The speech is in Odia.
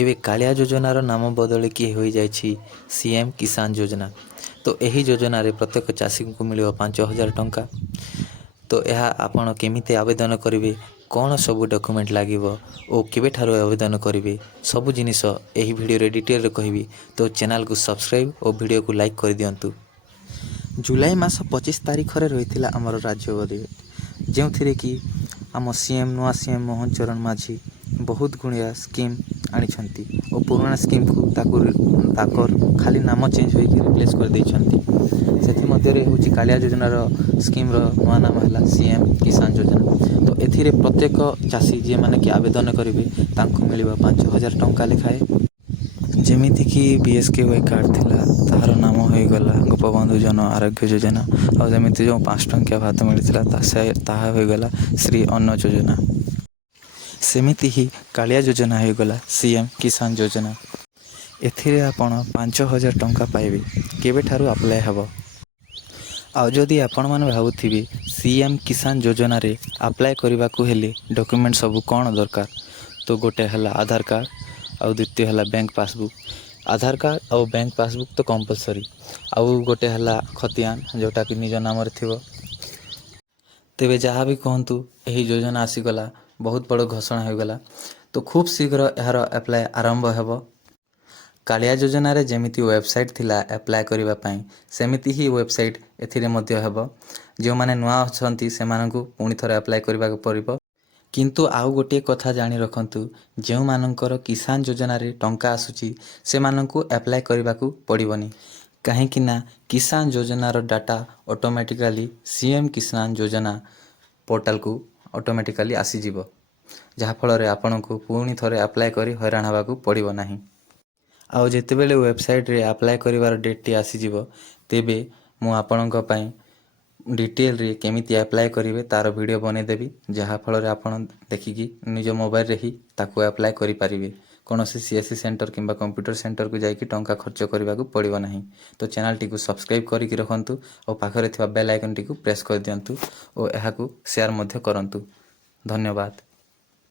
ଏବେ କାଳିଆ ଯୋଜନାର ନାମ ବଦଳିକି ହୋଇଯାଇଛି CM କିଷାନ ଯୋଜନା। ତ ଏହି ଯୋଜନାରେ ପ୍ରତ୍ୟେକ ଚାଷୀଙ୍କୁ ମିଳିବ 5,000 ଟଙ୍କା। ତ ଏହା ଆପଣ କେମିତି ଆବେଦନ କରିବେ, କ'ଣ ସବୁ ଡକ୍ୟୁମେଣ୍ଟ ଲାଗିବ ଓ କେବେଠାରୁ ଆବେଦନ କରିବେ, ସବୁ ଜିନିଷ ଏହି ଭିଡ଼ିଓରେ ଡିଟେଲରେ କହିବି। ତ ଚ୍ୟାନେଲକୁ ସବସ୍କ୍ରାଇବ୍ ଓ ଭିଡ଼ିଓକୁ ଲାଇକ୍ କରିଦିଅନ୍ତୁ। ଜୁଲାଇ ମାସ 25 ତାରିଖରେ ରହିଥିଲା ଆମର ରାଜ୍ୟ ବଜେଟ୍, ଯେଉଁଥିରେ କି ଆମ ନୂଆ CM ମୋହନ ଚରଣ ମାଝୀ ବହୁତ ଗୁଡ଼ିଏ ସ୍କିମ୍ ଆଣିଛନ୍ତି ଓ ପୁରୁଣା ସ୍କିମ୍କୁ ତାକର ଖାଲି ନାମ ଚେଞ୍ଜ ହୋଇକି ରିପ୍ଲେସ୍ କରିଦେଇଛନ୍ତି। ସେଥିମଧ୍ୟରେ ହେଉଛି କାଳିଆ ଯୋଜନାର ସ୍କିମ୍ର ନୂଆ ନାମ ହେଲା CM କିଷାନ ଯୋଜନା। ତ ଏଥିରେ ପ୍ରତ୍ୟେକ ଚାଷୀ ଯେଉଁମାନେ କି ଆବେଦନ କରିବେ ତାଙ୍କୁ ମିଳିବ 5,000 ଟଙ୍କା ଲେଖାଏଁ। ଯେମିତିକି BSKY କାର୍ଡ଼ ଥିଲା, ତାହାର ନାମ ହୋଇଗଲା ଗୋପବନ୍ଧୁ ଜନ ଆରୋଗ୍ୟ ଯୋଜନା। ଆଉ ଯେମିତି ଯେଉଁ 5 ଟଙ୍କିଆ ଭାତ ମିଳିଥିଲା ତାହା ହୋଇଗଲା ଶ୍ରୀ ଅନ୍ନ ଯୋଜନା। ସେମିତି ହିଁ କାଳିଆ ଯୋଜନା ହୋଇଗଲା CM କିଷାନ ଯୋଜନା। ଏଥିରେ ଆପଣ 5,000 ଟଙ୍କା ପାଇବେ। କେବେଠାରୁ ଆପ୍ଲାଏ ହେବ? ଆଉ ଯଦି ଆପଣମାନେ ଭାବୁଥିବେ CM କିଷାନ ଯୋଜନାରେ ଆପ୍ଲାଏ କରିବାକୁ ହେଲେ ଡକ୍ୟୁମେଣ୍ଟ ସବୁ କ'ଣ ଦରକାର, ତ ଗୋଟେ ହେଲା ଆଧାର କାର୍ଡ଼, ଆଉ ଦ୍ୱିତୀୟ ହେଲା ବ୍ୟାଙ୍କ ପାସବୁକ୍। ଆଧାର କାର୍ଡ଼ ଆଉ ବ୍ୟାଙ୍କ ପାସବୁକ୍ ତ କମ୍ପଲସରି। ଆଉ ଗୋଟେ ହେଲା ଖତିଆନ, ଯେଉଁଟାକି ନିଜ ନାମରେ ଥିବ। ତେବେ ଯାହା ବି କୁହନ୍ତୁ, ଏହି ଯୋଜନା ଆସିଗଲା, ବହୁତ ବଡ଼ ଘୋଷଣା ହୋଇଗଲା। ତ ଖୁବ୍ ଶୀଘ୍ର ଏହାର ଆପ୍ଲାଏ ଆରମ୍ଭ ହେବ। କାଳିଆ ଯୋଜନାରେ ଯେମିତି ୱେବସାଇଟ୍ ଥିଲା ଆପ୍ଲାଏ କରିବା ପାଇଁ, ସେମିତି ହିଁ ୱେବସାଇଟ୍ ଏଥିରେ ମଧ୍ୟ ହେବ। ଯେଉଁମାନେ ନୂଆ ଅଛନ୍ତି ସେମାନଙ୍କୁ ପୁଣି ଥରେ ଆପ୍ଲାଏ କରିବାକୁ ପଡ଼ିବ। କିନ୍ତୁ ଆଉ ଗୋଟିଏ କଥା ଜାଣି ରଖନ୍ତୁ, ଯେଉଁମାନଙ୍କର କିଷାନ ଯୋଜନାରେ ଟଙ୍କା ଆସୁଛି ସେମାନଙ୍କୁ ଆପ୍ଲାଏ କରିବାକୁ ପଡ଼ିବନି। କାହିଁକି ନା କିଷାନ ଯୋଜନାର ଡାଟା ଅଟୋମେଟିକାଲି CM କିଷାନ ଯୋଜନା ପୋର୍ଟାଲକୁ ଅଟୋମେଟିକାଲି ଆସିଯିବ, ଯାହାଫଳରେ ଆପଣଙ୍କୁ ପୁଣି ଥରେ ଆପ୍ଲାଏ କରି ହଇରାଣ ହେବାକୁ ପଡ଼ିବ ନାହିଁ। ଆଉ ଯେତେବେଳେ ୱେବସାଇଟ୍ରେ ଆପ୍ଲାଏ କରିବାର ଡେଟ୍ଟି ଆସିଯିବ, ତେବେ ମୁଁ ଆପଣଙ୍କ ପାଇଁ ଡିଟେଲରେ କେମିତି ଆପ୍ଲାଏ କରିବେ ତା'ର ଭିଡ଼ିଓ ବନେଇଦେବି, ଯାହାଫଳରେ ଆପଣ ଦେଖିକି ନିଜ ମୋବାଇଲରେ ହିଁ ତାକୁ ଆପ୍ଲାଏ କରିପାରିବେ। କୌଣସି CSC ସେଣ୍ଟର କିମ୍ବା କମ୍ପ୍ୟୁଟର ସେଣ୍ଟରକୁ ଯାଇକି ଟଙ୍କା ଖର୍ଚ୍ଚ କରିବାକୁ ପଡ଼ିବ ନାହିଁ। ତ ଚ୍ୟାନେଲଟିକୁ ସବସ୍କ୍ରାଇବ୍ କରିକି ରଖନ୍ତୁ ଓ ପାଖରେ ଥିବା ବେଲ୍ ଆଇକନ୍ଟିକୁ ପ୍ରେସ୍ କରିଦିଅନ୍ତୁ ଓ ଏହାକୁ ସେୟାର ମଧ୍ୟ କରନ୍ତୁ। ଧନ୍ୟବାଦ।